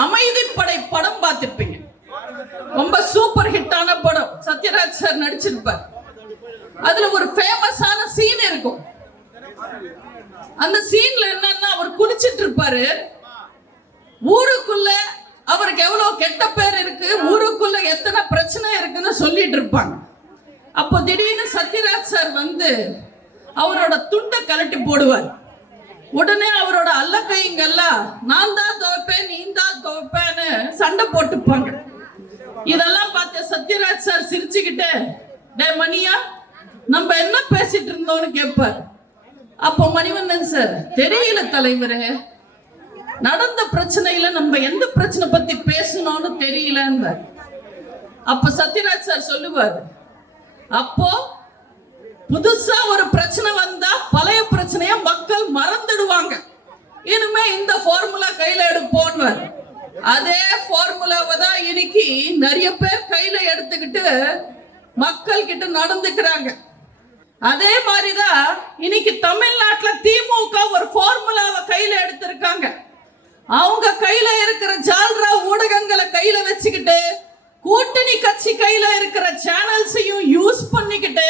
அமைதிப்படை படம் பார்த்திருப்பீங்க. ரொம்ப சூப்பர் ஹிட்டான படம். சத்யராஜ் சார் நடிச்சிருப்பார். அதுல ஒரு ஃபேமஸான சீன் இருக்கும். அந்த சீன்ல என்னன்னா, அவர் குளிச்சிட்டு இருப்பாரு. ஊருக்குள்ள அவருக்கு எவ்வளவு கெட்ட பேர் இருக்கு, ஊருக்குள்ள எத்தனை பிரச்சனை இருக்குன்னு சொல்லிட்டு இருப்பாங்க. அப்போ திடீர்னு சத்யராஜ் சார் வந்து அவரோட துண்டை கலட்டி போடுவார். உடனே அவரோட அல்லக்கைங்கெல்லாம் நான் தான் துவைப்பேன், நீ தான் துவைப்பேன்னு சண்டை போட்டுப்பாங்க. இதெல்லாம் பார்த்து சத்யராஜ் சார் சிரிச்சுக்கிட்டு, டே மணியா, நம்ம என்ன பேசிட்டு இருந்தோம்னு கேட்பார். அப்போ மணிவண்ணன் சார், தெரியல தலைவரே, நடந்த பிரச்சனையில நம்ம எந்த பிரச்சனை பத்தி பேசணும்னு தெரியல. அப்ப சத்யராஜ் சார் சொல்லுவார், அப்போ புதுசா ஒரு பிரச்சனை வந்தா பழைய பிரச்சனைய மக்கள் மறந்துடுவாங்க, இனிமே இந்த ஃபார்முலா கையில எடுப்போம். அதே ஃபார்முலாவை தான் இன்னைக்கு நிறைய பேர் கையில எடுத்துக்கிட்டு மக்கள் கிட்ட நடந்துக்கிறாங்க. அதே மாதிரிதான் இன்னைக்கு தமிழ்நாட்டுல திமுக ஒரு ஃபார்முலாவை கையில எடுத்திருக்காங்க. அவங்க கையில இருக்கிற ஜால்ரா ஊடகங்களை கையில வச்சுக்கிட்டு, கூட்டணி கட்சி கையில இருக்கிற சேனல்ஸையும் யூஸ் பண்ணிக்கிட்டு